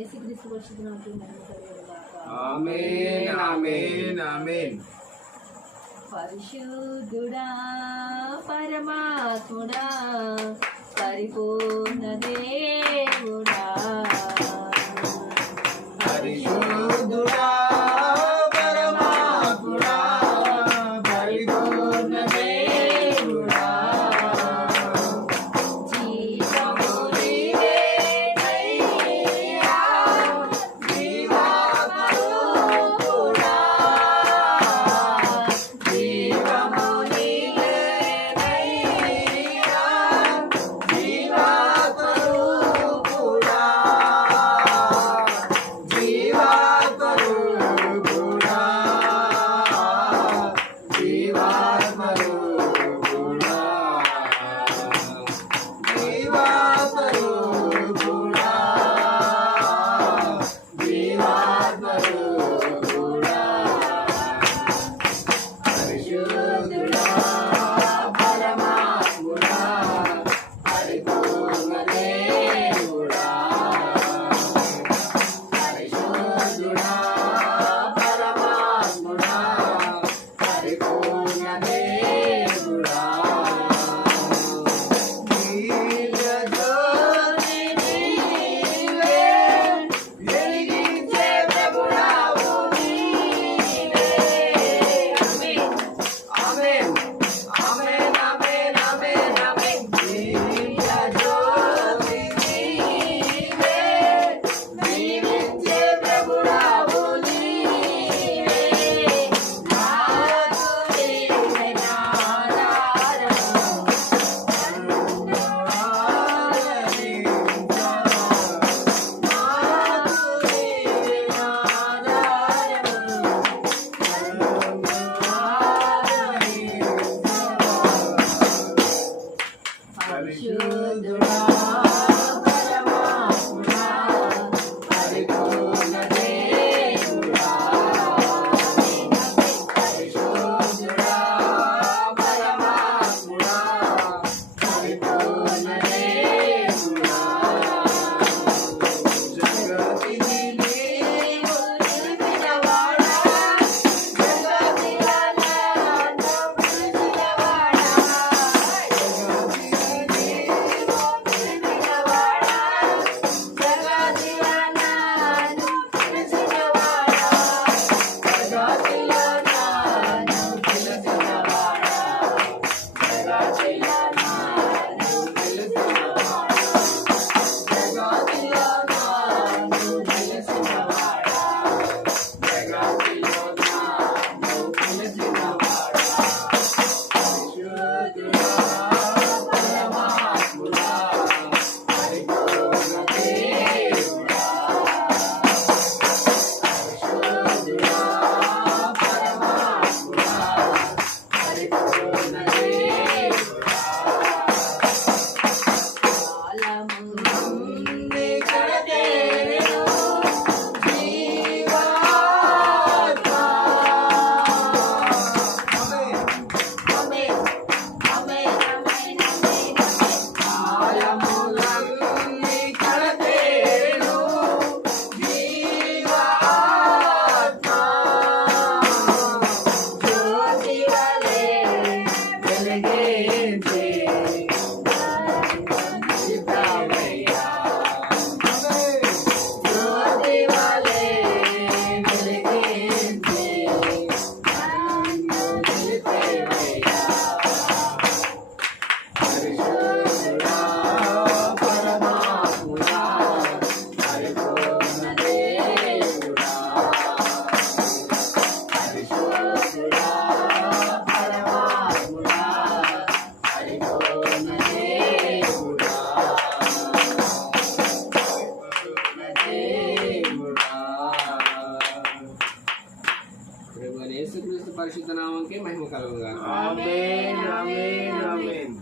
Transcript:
యేసుక్రీస్తు పరిశుద్ధ నామమునకు మహిమ కలుగును గాక. ఆమేన్ ఆమేన్ ఆమేన్. పరిశుద్ధుడా పరమాత్ముడా పరిపూర్ణ దేవుడా, పరిశుద్ధుడా పరమాత్ముడా పరిపూర్ణ దేవుడా, జీవము నీవేనయ్యా, జీవాత్మరూపుడా, జీవము నీవేనయ్యా, జీవాత్మరూపుడా, జీవాత్మరూపుడా, జీవాత్మరూపుడా, జీవాత్మరూపుడా, జీవాత్మరూపుడా, పరిశుద్ధుడా పరమాత్ముడా పరిపూర్ణ దేవుడా, పరిశుద్ధుడా పరమాత్ముడా పరిపూర్ణ దేవుడా, నీలజ్యోతి నీవే, వెలిగించే ప్రభుడావు నీవే. ఆమేన్ ఆమేన్ ఆమేన్ ఆమేన్ ఆమేన్. నీలజ్యోతి నీవే, జీవించే ప్రభుడావు నీవే. నాకు నీవే ఆధారము, పరిశుద్ధుడా పరమాత్ముడా పరిపూర్ణ దేవుడా, పరిశుద్ధుడా పరమాత్ముడా పరిపూర్ణ దేవుడా, జగతిని నీవు నిలిపినవాడా, జగతిలో నన్ను పిలిచినవాడా, జగతిని నీవు పిలిచినవాడా, జగతిలో నన్ను పిలిచినవాడా, జగతిలో నన్ను పిలిచినవాడా, జగతిలో నన్ను పిలిచినవాడా, జగతిలో నన్ను పిలిచినవాడా, జగతిలో నన్ను పిలిచినవాడా, పరిశుద్ధుడా పరమాత్ముడా పరిపూర్ణ దేవుడా, పరిశుద్ధుడా పరమాత్ముడా పరిపూర్ణ దేవుడా, కాలము నీ కడతేరెను జీవాత్మ. ఆమేన్ ఆమేన్ ఆమేన్ ఆమేన్. కాలములన్నీ కడతేరెను జీవాత్మ. జ్యోతి వలె వెలిగించే నిలిపావయ్యా. జ్యోతి వలె వెలిగించే నిలిపావయ్యా. పరిశుద్ధుడా పరమాత్ముడా పరిపూర్ణ దేవుడా, పరిశుద్ధుడా పరమాత్ముడా పరిపూర్ణ దేవుడా, పరిపూర్ణ దేవుడా. ప్రభువైన యేసుక్రీస్తు పరిశుద్ధ నామముకే మహిమ కలుగును గాక. ఆమేన్ ఆమేన్ ఆమేన్.